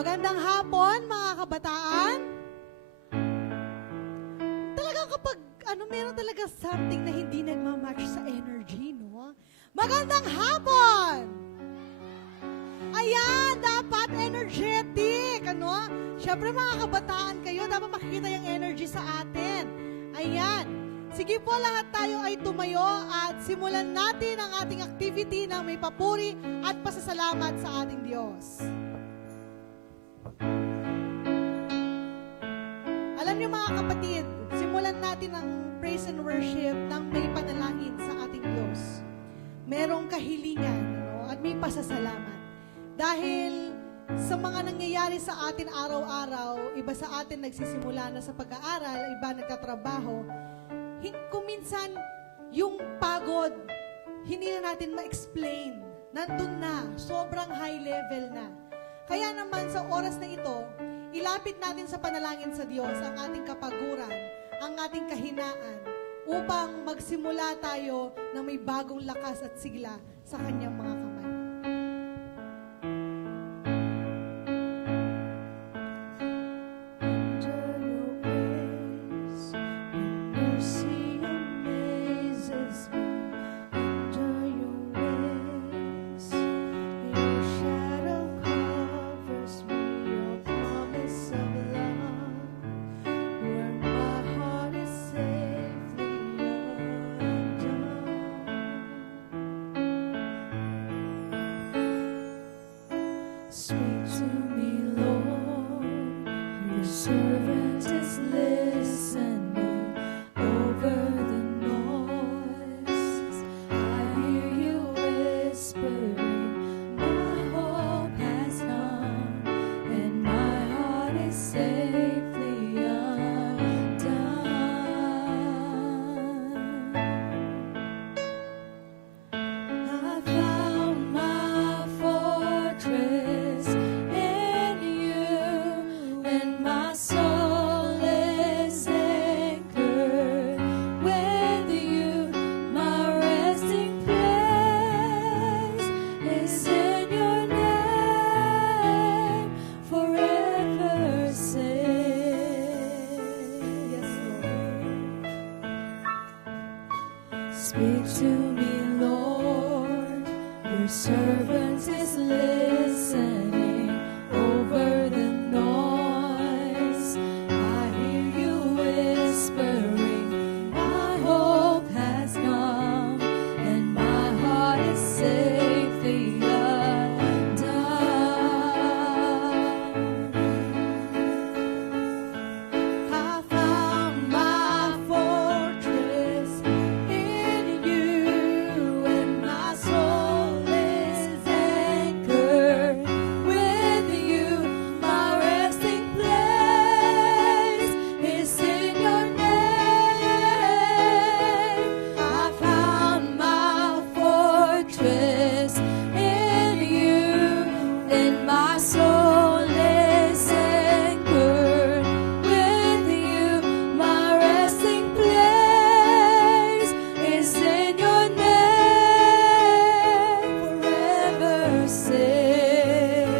Magandang hapon, mga kabataan. Talagang kapag meron talaga something na hindi nagmamatch sa energy, no? Magandang hapon! Ayan, dapat energetic, ano? Siyempre, mga kabataan kayo, dapat makikita yung energy sa atin. Ayan. Sige po, lahat tayo ay tumayo at simulan natin ang ating activity na may papuri at pasasalamat sa ating Diyos. Alam niyo mga kapatid, simulan natin ang praise and worship ng may panalangin sa ating Diyos. Merong kahilingan, ano, at may pasasalamat. Dahil sa mga nangyayari sa atin araw-araw, iba sa atin nagsisimula na sa pag-aaral, iba nagtatrabaho, kung minsan yung pagod, hindi na natin ma-explain. Nandun na, sobrang high level na. Kaya naman sa oras na ito, ilapit natin sa panalangin sa Diyos ang ating kapaguran, ang ating kahinaan, upang magsimula tayo na may bagong lakas at sigla sa Kanyang mga kamay. Speak to me, Lord, your servant is listening over the noise. I hear you whispering, my hope has come, and my heart is safely undone. I found my fortress in you, and my soul is anchored with you. My resting place is in your name, forever safe. Yes, Lord. Speak to me, Lord, your servant is listening over the noise. I hear you whispering, my hope has come, and my heart is safely undone. I found my fortress in you, and my soul is anchored with you. My resting place is in your name. I found my fortress in you, and my soul is anchored with you. My resting place is in your name, forever safe.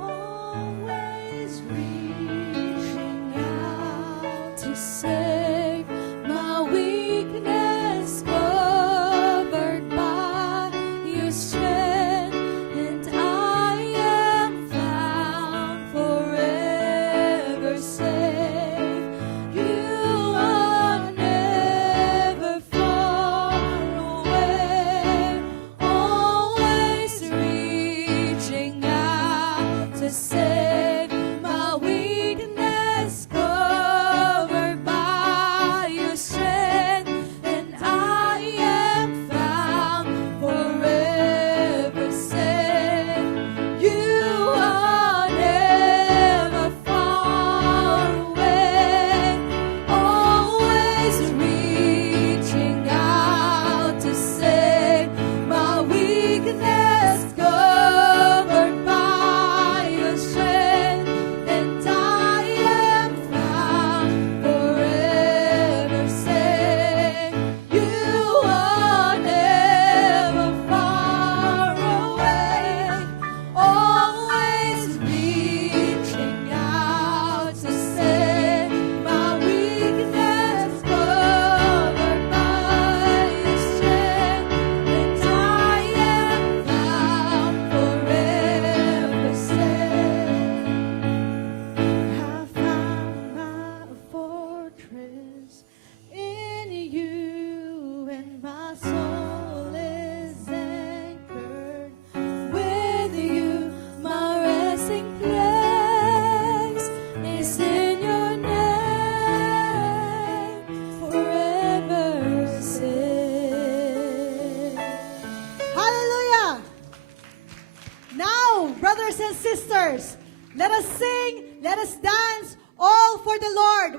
Always reaching out to save my weakness, covered by your strength, and I am found forever safe.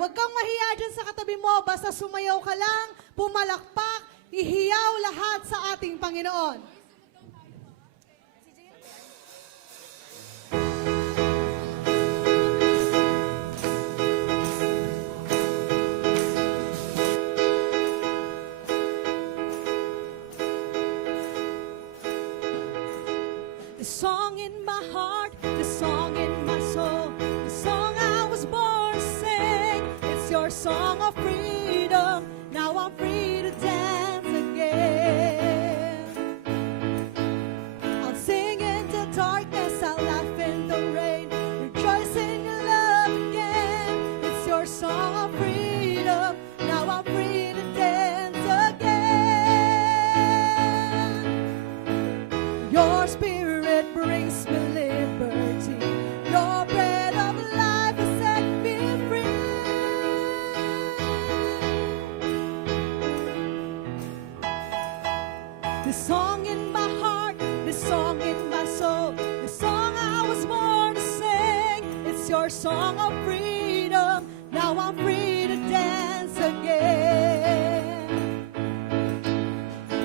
Huwag kang mahiya dyan sa katabi mo. Basta sumayaw ka lang, pumalakpak, ihiyaw lahat sa ating Panginoon. The song in my heart, the song in my soul, the song I was born to sing. It's your song of freedom. Now I'm free to dance again. I'll sing in the darkness, I'll laugh in the rain, rejoice in your love again. It's your song of freedom. Now I'm free to dance again. Your spirit brings me liberty. Your bread of life has set me free. The song in my heart, the song in my soul, the song I was born to sing. It's your song of freedom. Now I'm free to dance again.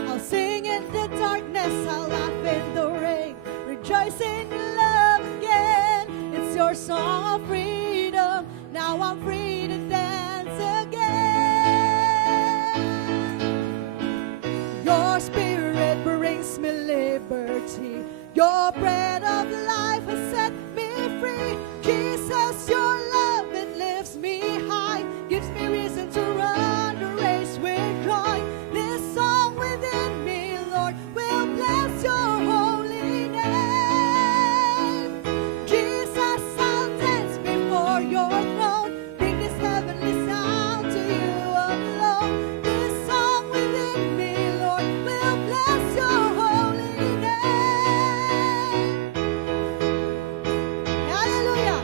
I'll sing in the darkness, I'll laugh in the rain, rejoice in your love again. It's your song of freedom. Now I'm free to dance again. Your spirit brings me liberty. Your bread of life has set me free. Jesus, your love, it lifts me high, gives me reason to run the race with joy. This song within me, Lord, will bless your holy name. Jesus, I'll dance before your throne, bring this heavenly sound to you alone. This song within me, Lord, will bless your holy name. Hallelujah.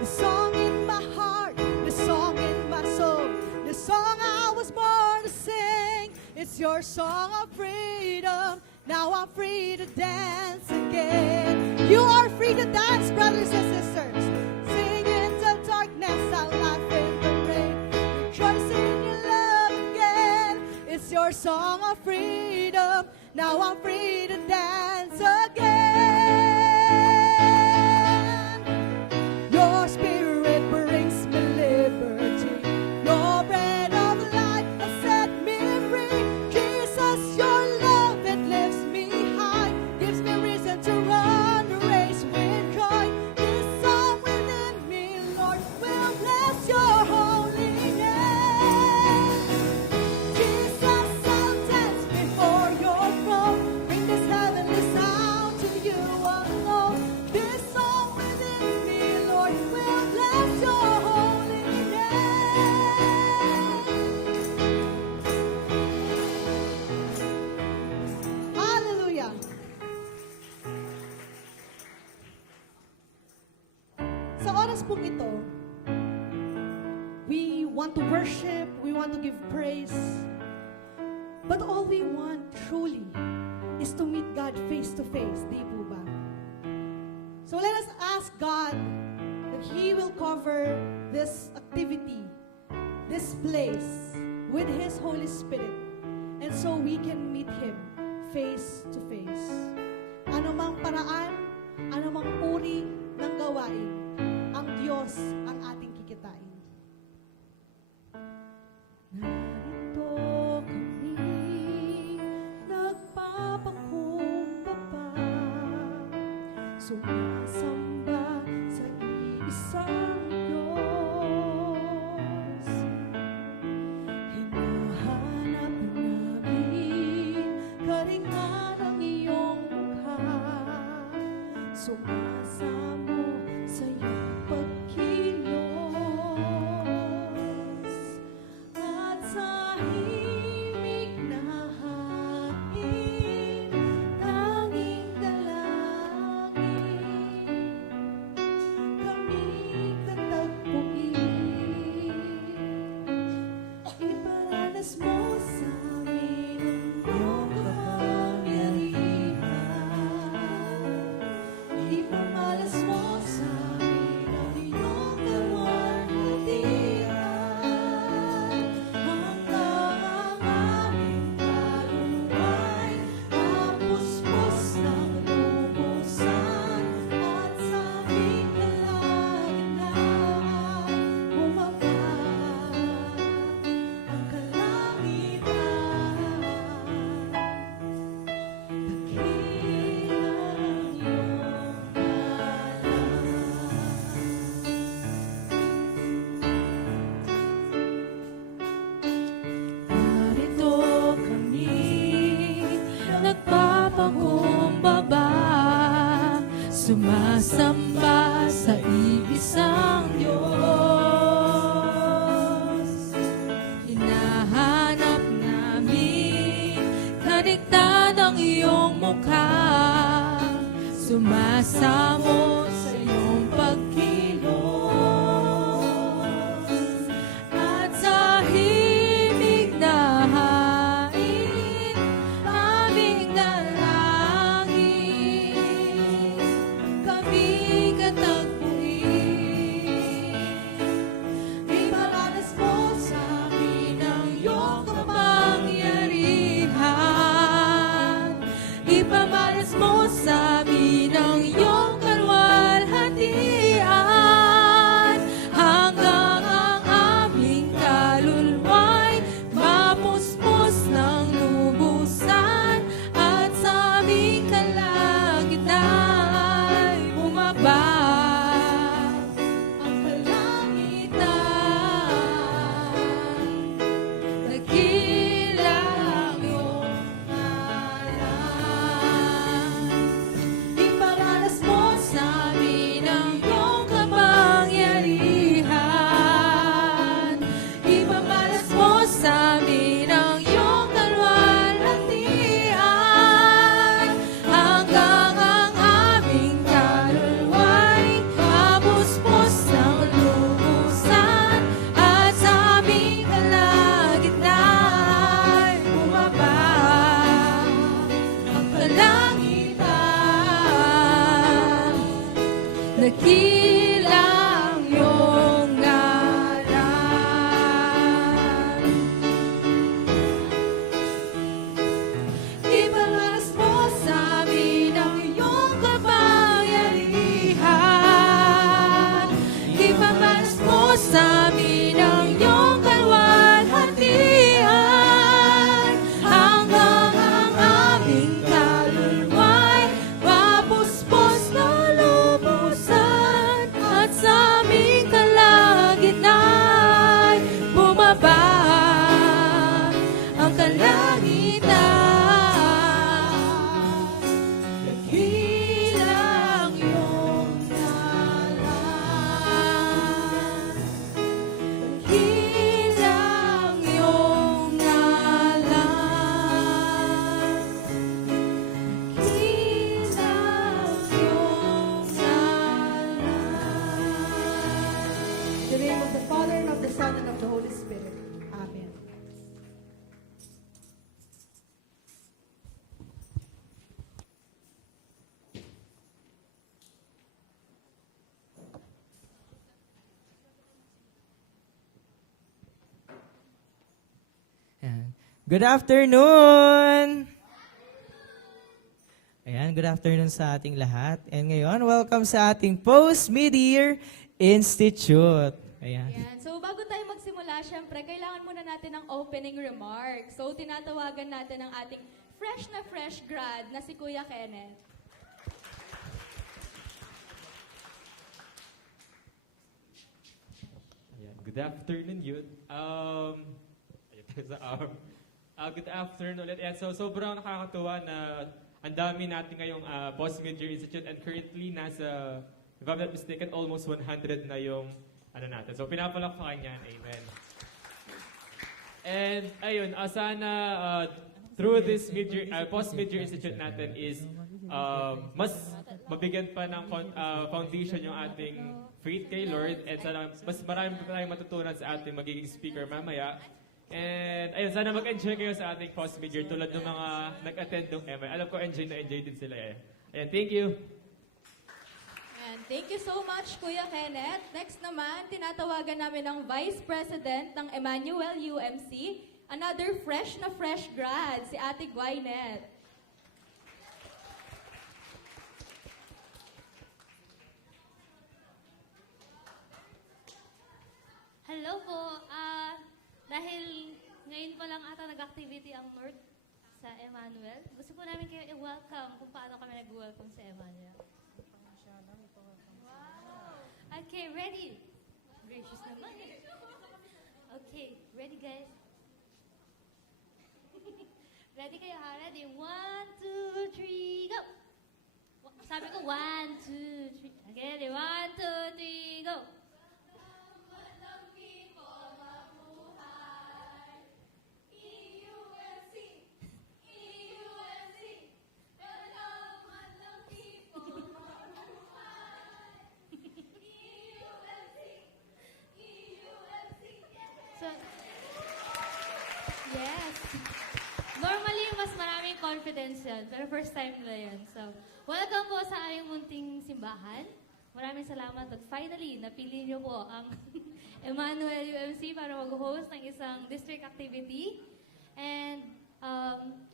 The song in my heart, the song in my soul, the song I was born to sing. It's your song of freedom. Now I'm free to dance again. You are free to dance, brothers and sisters. Sing in the darkness, I'll laugh in the rain, rejoice in your love again. It's your song of freedom. Now I'm free to dance again. Your spirit brings me liberty. Your bread of life has set me free. Jesus, your love, it lifts me high, gives me reason to run the race with joy. This song within me, Lord, will bless your holy name. Jesus, I'll dance before your throne, bring this heavenly sound to you alone. This song within me, Lord, will bless your holy name. Hallelujah. Sa oras pong ito, we want to worship, we want to give praise. But all we want truly is to meet God face to face, di po ba? So let us ask God that He will cover this activity, this place, with His Holy Spirit. And so we can meet Him face to face. Ano mang paraan, ano mang uri ng gawain, ang Diyos ang ating kikitain. Narito kami, nagpapakumbaba, sumasamba sa iisang Diyos. Hinahanap namin karingan ng iyong mukha, sumasamo sa iyong pagkilos. sumasamba sa iisang Diyos. Hinahanap namin kaligtad ang iyong mukha, sumasamo sa iyong pagkilos, at sa himig na hain aming dalangin, kami katagpuin. Iparanas mo sa amin ang iyong kapangyarihan, ipamalas mo sa amin ang iyong kalwalhatian, hanggang ang aming kaluluwa'y mapuspos ng lubusan, at sa aming kalagitna'y bumaba ang kalangitan. Nagilang iyong ngalan. Iparanas mo sa amin ang iyong kapangyarihan, ipamalas mo sa amin ang iyong kalwalhatian, hanggang ang aming kaluluwa'y mapuspos ng lubusan, at sa aming kalagitna'y bumaba ang kalangitan. Nagilang iyong ngalan. Ipamalas mo sa amin ang iyong kapangyarihan, ipamalas mo sa amin ang iyong kalwalhatian, hanggang ang aming kaluluwa'y mapuspos ng lubusan, at sa aming kalagitna'y bumaba ang kalangitan. Nagilang iyong ngalan. Nagilang iyong ngalan. Nagilang iyong ngalan. In the name of the Father, and of the Son, and of the Holy Spirit. Amen. Ayan. Good afternoon! Ayan, good afternoon sa ating lahat. And ngayon, welcome sa ating Post-Mid-Year Institute. Ayan. Ayan. So, bago tayo magsimula, syempre, kailangan muna natin ng opening remarks. So, tinatawagan natin ang ating fresh na fresh grad na si Kuya Kenneth. Ayan. Good afternoon, youth. Ayun tayo sa good afternoon ulit. Ayan, so sobrang nakakatuwa na ang dami natin ngayong Post-Mid-Year Institute, and currently nasa, if I'm not mistaken, almost 100 na yung ano natin. So pinapalakpakan yan. Amen. And ayun, sana through this Post-Mid-Year Institute natin is mas mabigyan pa ng foundation yung ating faith kay Lord, and sana mas marami pa tayong matutunan sa ating magiging speaker mamaya. And ayun, sana mag-enjoy kayo sa ating Post-Mid-Year tulad ng mga nag-attend ng MI. Alam ko enjoy na enjoy din sila eh. Ayan, thank you. And thank you so much, Kuya Kenneth. Next naman, tinatawagan namin ang Vice President ng Emmanuel UMC, another fresh na fresh grad, si Ate Gwyneth. Hello po. Dahil ngayon pa lang ata nag-activity ang North sa Emmanuel, gusto po namin kayo i-welcome kung paano kami nag-welcome sa Emmanuel. Wow! Okay, ready? Gracious naman eh. Okay, ready guys? Ready kayo ha? Ready? 1, 2, 3, go! Sabi ko, 1, 2, 3. Again, 1, 2, 3, go! So, yes. Normally, mas maraming confidence yan. Pero first time nila yan. So, welcome po sa aming munting simbahan. Maraming salamat. At finally, napili niyo po ang Emmanuel UMC para mag-host ng isang district activity. And,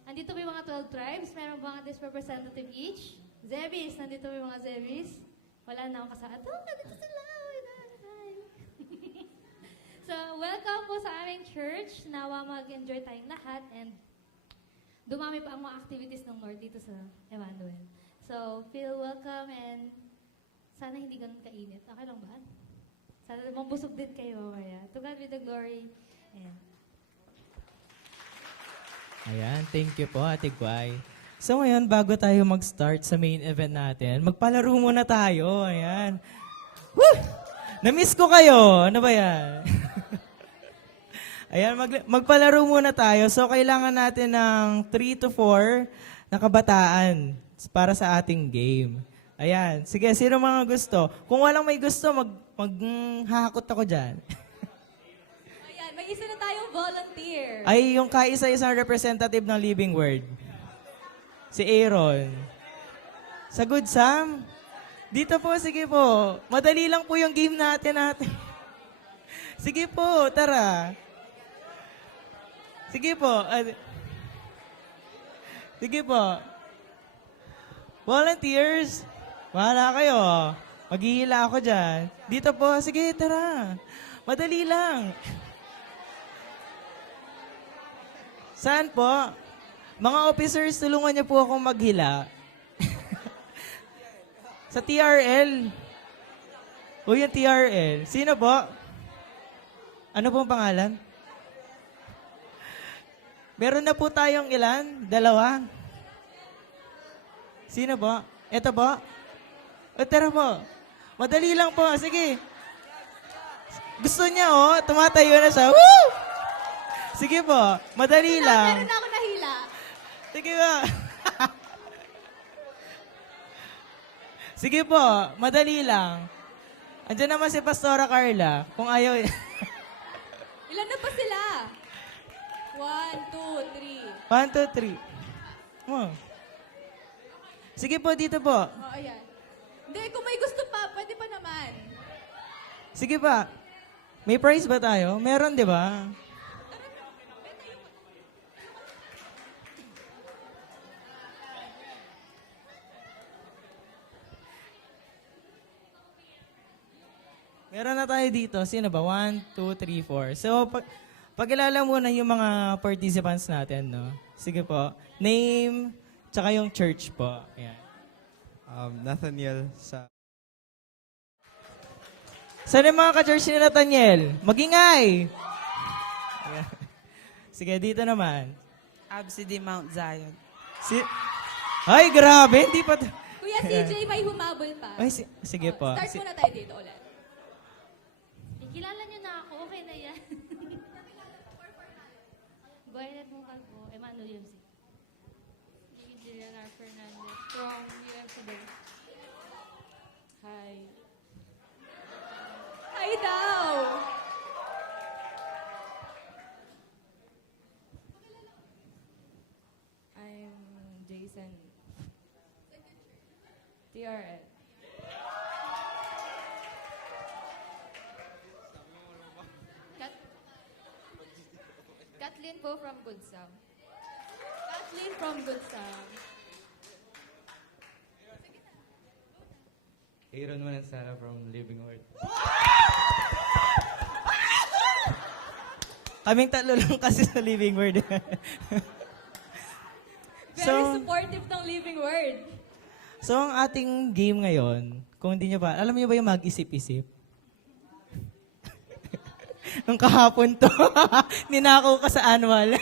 andito may mga 12 tribes. Meron mga district representative each. Zebis, nandito may mga Zebis. Wala na akong kasama. Oh, nandito sila. Oh my God, hi. So, welcome po sa aming church. Nawa mag-enjoy tayong lahat. And, dumami pa ang mga activities ng Lord dito sa Emmanuel. So, feel welcome and sana hindi ganun kainit. Okay lang ba? Sana mabusog din kayo mamaya. To God be the glory. And Ayan, thank you po, Ate Guay. So ngayon, bago tayo mag-start sa main event natin, magpalaro muna tayo. Ayan. Woo! Na-miss ko kayo. Ano ba yan? Ayan, magpalaro muna tayo. So kailangan natin ng 3 to 4 na kabataan para sa ating game. Ayan. Sige, sino mga gusto? Kung walang may gusto, maghahakot ako dyan. Ayan, may isa na tayong volunteer. Ay, yung kaisa-isang representative ng Living Word. Si Aaron. Sa Good Sam? Dito po, sige po. Madali lang po yung game natin. Sige po, tara. Sige po. Sige po. Volunteers, wala kayo. Maghihila ako dyan. Dito po, sige, tara. Madali lang. Saan po? Mga officers, tulungan niyo po akong maghila. Sa TRL. O yung TRL. Sino po? Ano pong pangalan? Meron na po tayong ilan? 2? Sino po? Ito po? O, tara po. Madali lang po. Sige. Gusto niya, oh. Tumatayo na siya. Woo! Sige po. Madali lang. Meron na ako nahila. Sige po. Sige po. Madali lang. Andiyan naman si Pastora Carla. Kung ayaw. Ilan na pa sila? 1, 2, 3. 1, 2, 3. Oh. Sige po, dito po. Oh, ayan. Hindi, kung may gusto pa, pwede pa naman. Sige pa. May prize ba tayo? Meron, di ba? Meron na tayo dito. Sino ba? 1, 2, 3, 4. So, pag-ilala muna yung mga participants natin, no? Sige po. Name, tsaka yung church po. Ayan. Nathaniel sa... Saan yung mga ka-church ni Nathaniel? Magingay! Ayan. Sige, dito naman. Absidy Mount Zion. Ay, grabe! Hindi pa... Kuya CJ, may humabol pa. Ay, sige po. Start muna tayo dito ulit. kilala niyo na ako, okay na yan. Goynet Mungkalpo, Emmanuel UMC. Leonard Fernandez from UMC Bay. Hi. Hi daw! I'm Jason. TRL. Kathleen po from Good Sam. Kathleen from Good Sam. Aaron Manansala from Living Word. Kaming tatlo lang kasi sa Living Word. Very supportive ng Living Word. So, ang ating game ngayon, kung hindi nyo pa, alam nyo ba yung mag-isip-isip? Nung kahapon to, ninakaw ka sa annual.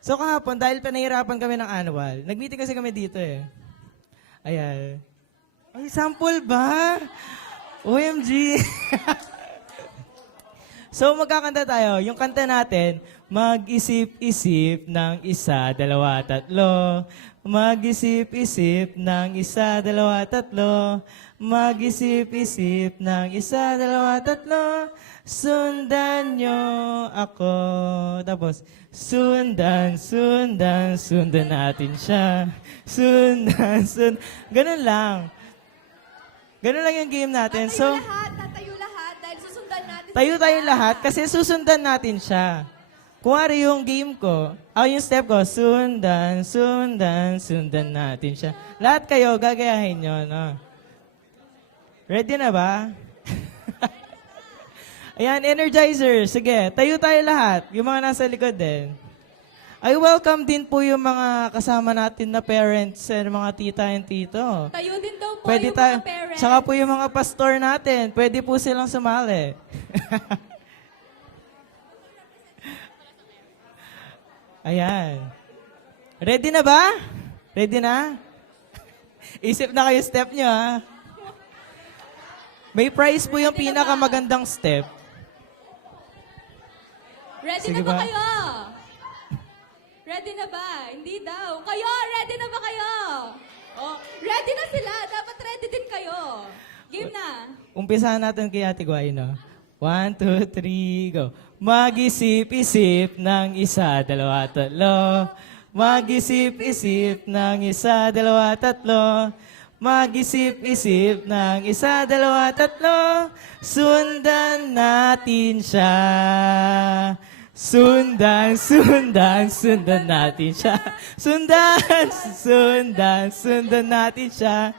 So, kahapon, dahil pa nahirapan kami ng annual, nag-meeting kasi kami dito eh. Ayan. Ay, sample ba? OMG. So, magkakanta tayo. Yung kanta natin, mag-isip-isip ng isa, dalawa, tatlo. Mag-isip-isip ng isa, dalawa, tatlo. Mag-isip-isip ng isa, dalawa, tatlo. Sundan nyo ako. Tapos, sundan natin siya. Sundan. Ganun lang. Ganun lang yung game natin. So, Tatayo lahat dahil susundan natin. tayo lahat kasi susundan natin siya. Kuwari yung game ko, yung step ko, sundan natin siya. Lahat kayo, gagayahin nyo, no? Ready na ba? Ayan, Energizer. Sige, tayo lahat. Yung mga nasa likod din. I welcome din po yung mga kasama natin na parents and mga tita and tito. Tayo din daw po Pwede yung tayo, mga parents. saka po yung mga pastor natin, pwede po silang sumali. Ayan. Ready na ba? Ready na? Isip na kayo step nyo, ha? May prize po yung pinakamagandang step. Ready Sige na ba ba? kayo? Ready na ba? Hindi daw. Kayo, ready na ba kayo? Oh, ready na sila. Dapat ready din kayo. Game na. Umpisahan natin kay Ate Guay, no? 1, 2, 3, go. Mag-isip-isip ng isa, dalawa, tatlo. Mag-isip-isip ng isa, dalawa, tatlo. Mag-isip-isip ng isa, dalawa, tatlo. Sundan natin siya. Sundan natin siya. Sundan natin siya.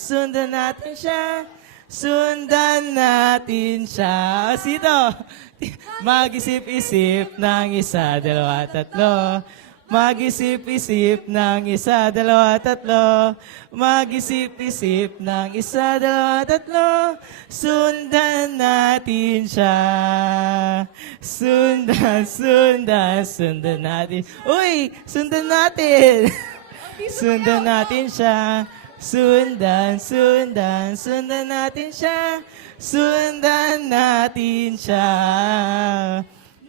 Sundan natin siya. Sundan natin siya. Sito. Mag-isip-isip ng isa, dalawa, tatlo. Mag-isip-isip ng isa, dalawa, tatlo. Mag-isip-isip ng isa, dalawa, tatlo. Sundan natin siya. Sundan natin. Uy! Sundan natin! Sundan natin siya. Sundan natin siya. Sundan natin siya.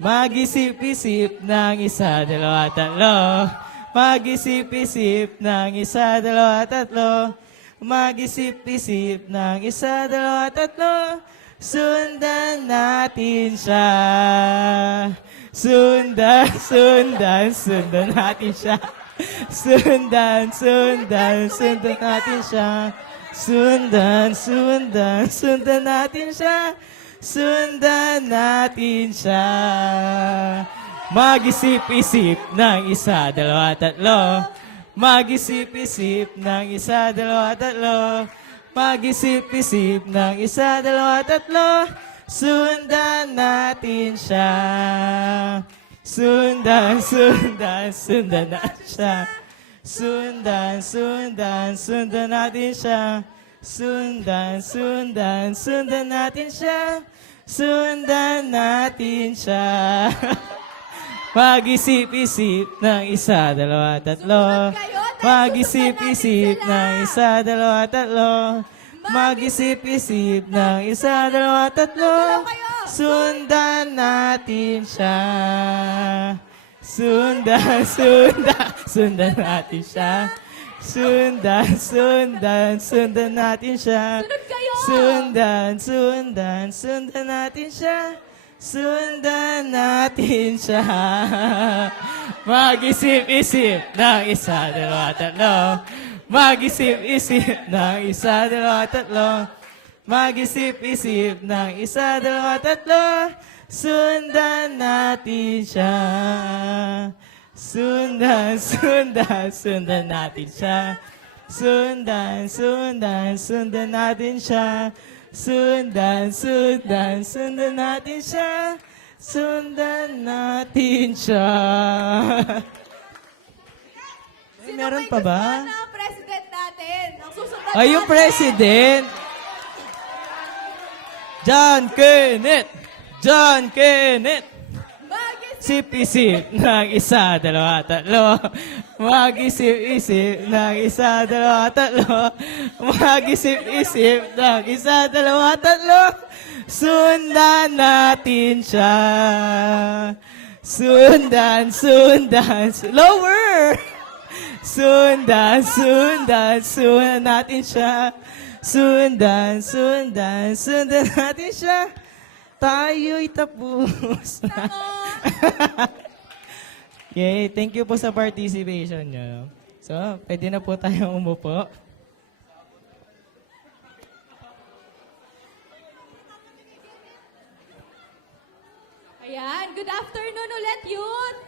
Mag-isip-isip ng isa, dalawa, tatlo. Mag-isip-isip ng isa, dalawa, tatlo. Mag-isip-isip ng isa, dalawa, tatlo. Sundan natin siya. Sundan natin siya. Sundan natin siya. Sundan natin siya. Sundan natin siya. Mag-isip-isip ng isa, dalawa, tatlo. Mag-isip-isip ng isa, dalawa, tatlo. Mag-isip-isip ng isa, dalawa, tatlo. Sundan natin siya. Sundan natin siya. Sundan natin siya. Sundan natin siya. Sundan natin siya. Mag-isip-isip ng isa, dalawa, tatlo. Mag-isip-isip ng isa, dalawa, tatlo. Mag-isip-isip ng isa, dalawa, tatlo. Sundan natin siya. Sundan natin siya. Sundan natin siya. Sunod kayo! Sundan natin siya. Sundan natin siya. Mag-isip-isip ng isa, dalawa, tatlo. Mag-isip-isip ng isa, dalawa, tatlo. Mag-isip-isip ng isa, dalawa, tatlo. Sundan natin siya. Sundan natin siya. Sundan natin siya. Sundan natin siya. Sundan natin siya. Meron pa ba? Sino ang president natin? Ang susundan Ay, yung president. John Kenneth. Mag-isip-isip ng isa, dalawa, tatlo. Mag-isip-isip ng isa, dalawa, tatlo. Mag-isip-isip ng isa, dalawa, tatlo. Sundan natin siya. Sundan, lower! Sundan natin siya. Sundan natin siya. Tayo'y tapos na. Okay, thank you po sa participation nyo. So, pwede na po tayong umupo. Ayan, good afternoon ulit, youth!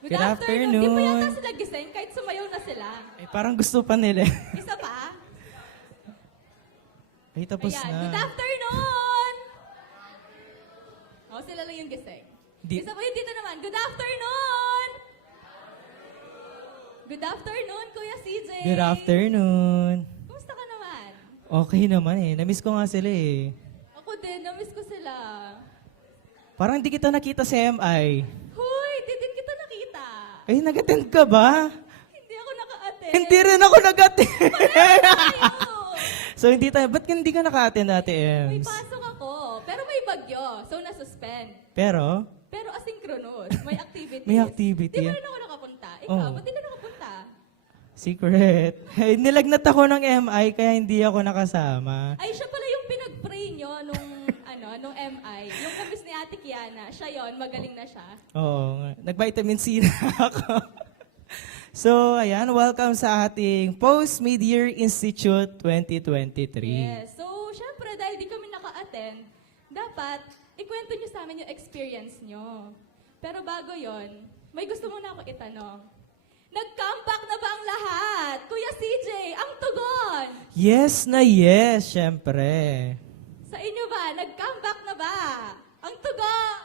Good afternoon. Di ba yata sila gising kahit sumayaw na sila? Ay, parang gusto pa nila. Isa pa? Ay, tapos Ayan, na. good afternoon! Oh, sila lang yung gising. Di- Isa pa yun dito naman, good afternoon! Good afternoon, Kuya CJ! Good afternoon. Kumusta ka naman? Okay naman eh. Namiss ko nga sila eh. Ako din, namiss ko sila. Parang di kita nakita sa MI. Huy, di din kita nakita. Ay, nag-attend ka ba? Hindi ako naka-attend. Hindi rin ako nag-attend. Tayo. So, hindi tayo. Ba't hindi ka naka-attend, Ate May Ems? pasok ako, pero may bagyo, so nasuspend. Pero, Pero asynchronous, may activities. May activity. Di ba rin ako nakapunta? Ikaw, Oo. ba't di ka nakapunta? secret. Hey, nilagnat ako ng MI, kaya hindi ako nakasama. Ay, siya pala yung pinag-pray nyo nung, nung MI. Yung kabis ni Ate Kiana, siya yon, magaling na siya. Oo, nag-vitamin C na ako. So, ayan, welcome sa ating Post-Mid-Year Institute 2023. Yes. So, syempre, dahil di kami naka-attend, dapat ikwento nyo sa amin yung experience nyo. Pero bago yon, may gusto muna ako itanong. Nag-comeback na ba ang lahat? Kuya CJ, ang tugon! Yes na yes, syempre. Sa inyo ba, nag-comeback na ba? Ang tugon!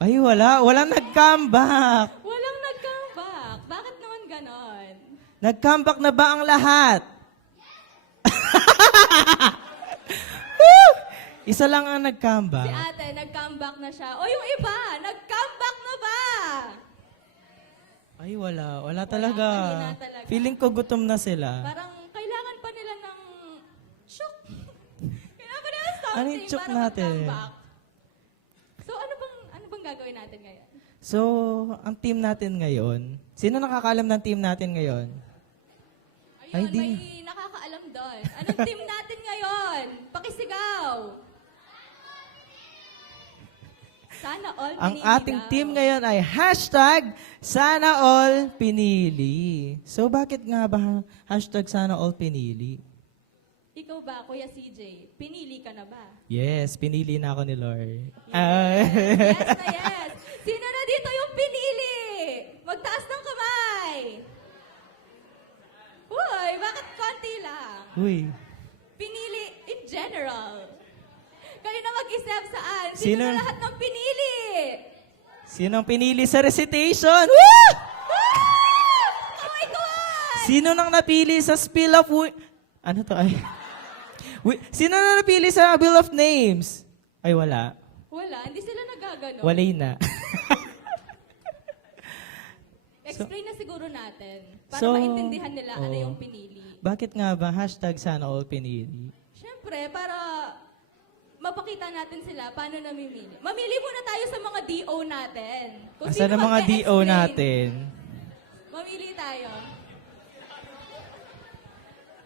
Ay, wala. Walang nag-comeback. Walang nag-comeback. Bakit naman ganon? Nag-comeback na ba ang lahat? Woo! Isa lang ang Si nag-comeback. ate, nag-comeback na siya. O yung iba, nag-comeback na ba? Ay, wala. Wala talaga. mahina talaga. Feeling ko gutom na sila. Parang kailangan pa nila ng shock. Kailangan pa nila ng something Ano yung shock para natin? mag-comeback. So ano bang gagawin natin ngayon? So, ang team natin ngayon, sino nakakaalam ng team natin ngayon? Ayun, Ay, di. may nakakaalam doon. Anong team natin ngayon? Pakisigaw! Sana all Ang pinili ating daw. team ngayon ay #SanaAllPinili. So, bakit nga ba #SanaAllPinili? Ikaw ba, Kuya CJ? Pinili ka na ba? Yes, pinili na ako ni Lord. Yes na yes. Sino na dito yung pinili? Magtaas ng kamay. Uy, bakit konti lang? Uy, Pinili in general. Kayo na mag-isip saan. Sino Sino? na lahat ng pinili? sinong pinili sa recitation? Woo! Oh my God! Sino nang napili sa spill of... Ano to ay? Sino na napili sa Bill of Names? Ay, wala. Wala, hindi sila nagagano. Walay na. Explain na siguro natin para So, maintindihan nila ano oo. yung pinili. Bakit nga ba #SanaAllPinili? Siyempre, para mapakita natin sila paano namimili. Mamili muna tayo sa mga DO natin. Kung Asan ang mga DO mag-e-explain. natin? Mamili tayo.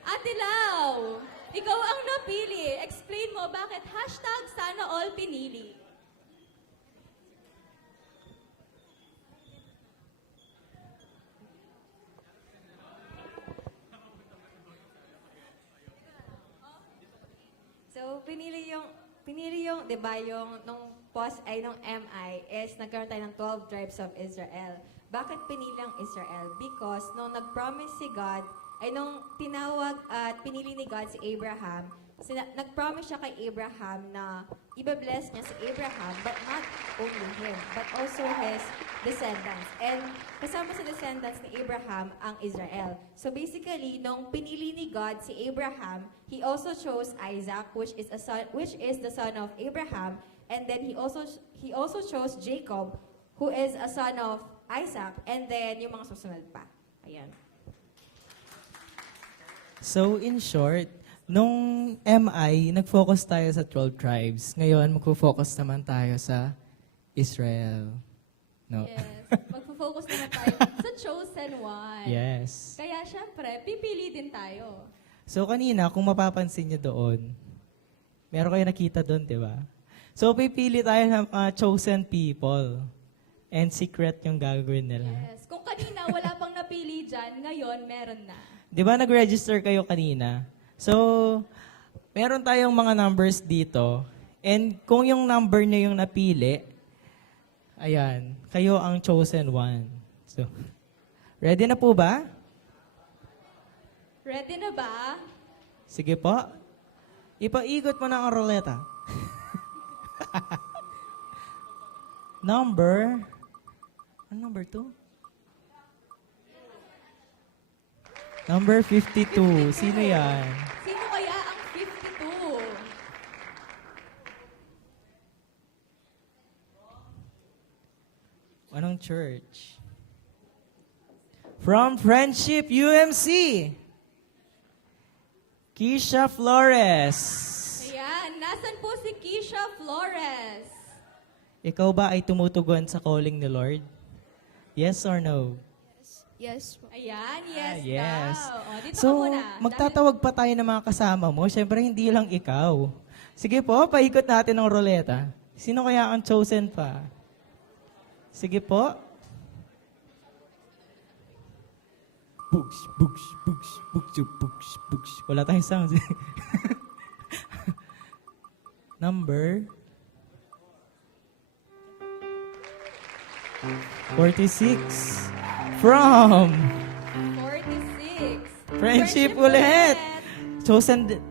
Ate Lau, ikaw ang napili. Explain mo bakit #SanaAllPinili. So, pinili yung, 'di ba, yung nung nung MI is nagkaroon tayo ng 12 tribes of Israel. Bakit pinili ang Israel? Because nung nag-promise si God, ay nung tinawag at pinili ni God si Abraham, nag-promise siya kay Abraham na ibe-bless niya si Abraham, but not only him, but also his descendants. And kasama sa descendants ni Abraham ang Israel. So basically, nung pinili ni God si Abraham, He also chose Isaac, which is the son of Abraham, And then he also chose Jacob, who is a son of Isaac. And then yung mga susunod pa. Ayan. So, in short, nung MI, nag-focus tayo sa 12 tribes. Ngayon, magfo-focus naman tayo sa Israel. No? Yes. Magpo-focus naman tayo sa chosen one. Yes. Kaya syempre, pipili din tayo. So, kanina, kung mapapansin nyo doon, meron kayo nakita doon, di ba? So, pipili tayo ng mga chosen people. And secret yung gagawin nila. Yes. Kung kanina wala pang napili dyan, ngayon meron na. Di ba nag-register kayo kanina? So, meron tayong mga numbers dito. And kung yung number nyo yung napili, ayan, kayo ang chosen one. So, ready na po ba? Ready na ba? Sige po. Ipaikot mo na ang ruleta. Number, ano number 2? Number 52. Sino yan? Sino kaya ang 52? Anong church? From Friendship UMC. Keisha Flores. Ayan, nasan po si Keisha Flores? Ikaw ba ay tumutugon sa calling ni Lord? Yes or no? Yes po. Ayan, yes, Yes. daw. O, dito ka So, muna. magtatawag pa tayo ng mga kasama mo. Siyempre, hindi lang ikaw. Sige po, paikot natin ng ruleta. Sino kaya ang chosen pa? Sige po. Bugs, bugs, bugs, bugs, bugs, bugs. Wala tayong sound. Number 46. From 46. Friendship ulit.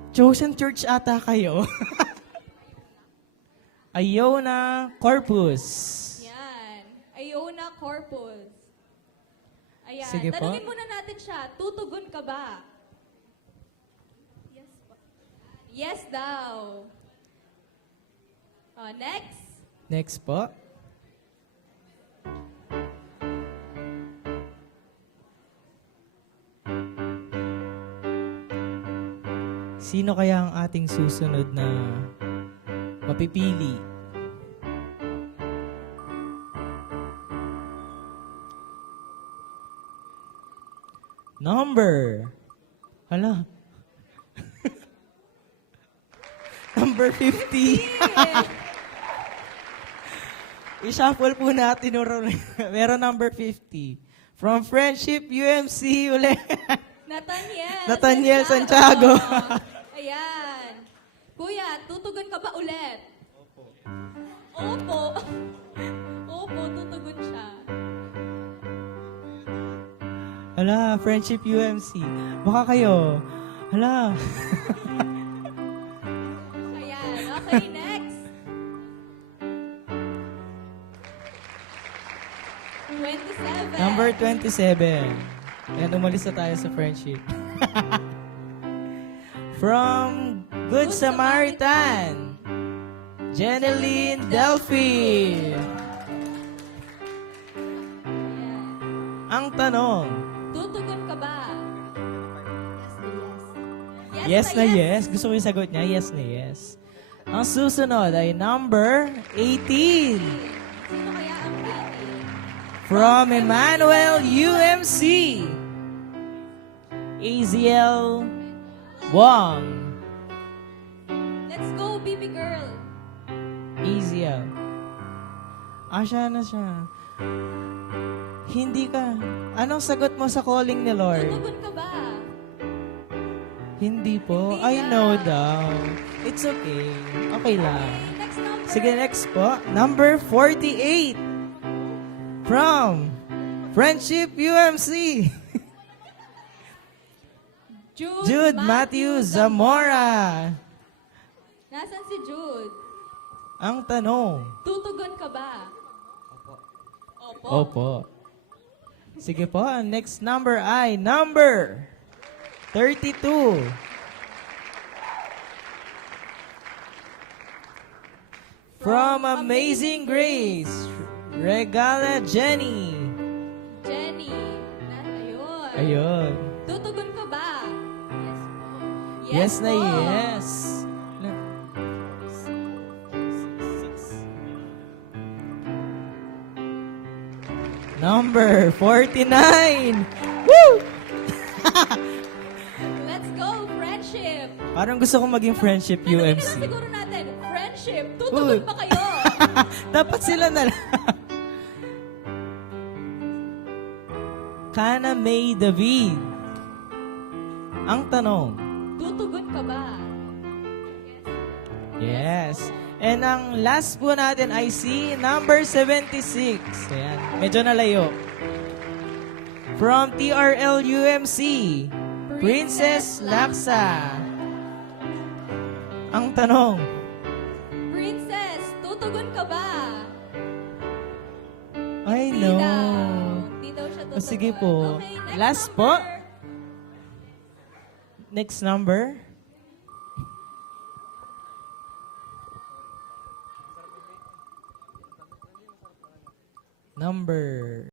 Chosen church ata kayo. Iona Corpus. Yan. Iona Corpus. Ayan. Sige po. Tanungin muna natin siya, tutugon ka ba? Yes po. Yes daw. Next. Next po. Sino kaya ang ating susunod na mapipili? Number. Hala. Number 50. I-shuffle po natin. Meron number 50. From Friendship UMC ulit. Nathaniel. Nathaniel Santiago. Ayan. Kuya, tutugon ka ba ulit? Opo. Opo, tutugon siya. Hala, Friendship UMC. Baka kayo. Hala. Ayan. Okay, next. 27. Number 27. Ayan, umalis na tayo sa friendship. From Good Samaritan, Jeneline Delphi. Ang tanong, Tutugon ka ba? yes na yes. Gusto ko yung sagot niya, yes na yes. Ang susunod ay number 18. Sino kaya ang pili? From Emmanuel UMC, AZL Wong. Let's go, baby girl. AZL. Siya na siya. Hindi ka. Anong sagot mo sa calling ni Lord? Tutugon ka ba? Hindi po. Hindi I na. know daw. It's okay. Okay lang. Okay, next number. Sige, next po. Number 48. From Friendship UMC. Jude Matthew Zamora. Nasaan si Jude? Ang tanong. Tutugon ka ba? Opo. Opo. Sige po, ang next number ay number 32. From Amazing Grace, Regala Jenny. Jenny. Ayun. Ayun. Tutugon ka ba? Yes na po. yes. Number 49. Woo! Let's go, friendship. Parang gusto kong maging friendship Tanungin na UMC. lang siguro natin, friendship, tutugon Uy. ba kayo? Dapat sila na lang. Kana May David. Ang tanong, Tutugon ka ba? yes. And ang last po natin ay si number 76. Ayan, medyo nalayo. From TRL UMC, Princess Laksa. Ang tanong, Princess, tutugon ka ba? I Hindi know. daw. Hindi daw siya O, tutugon. sige po. Okay, next Last number. po. Next number. Number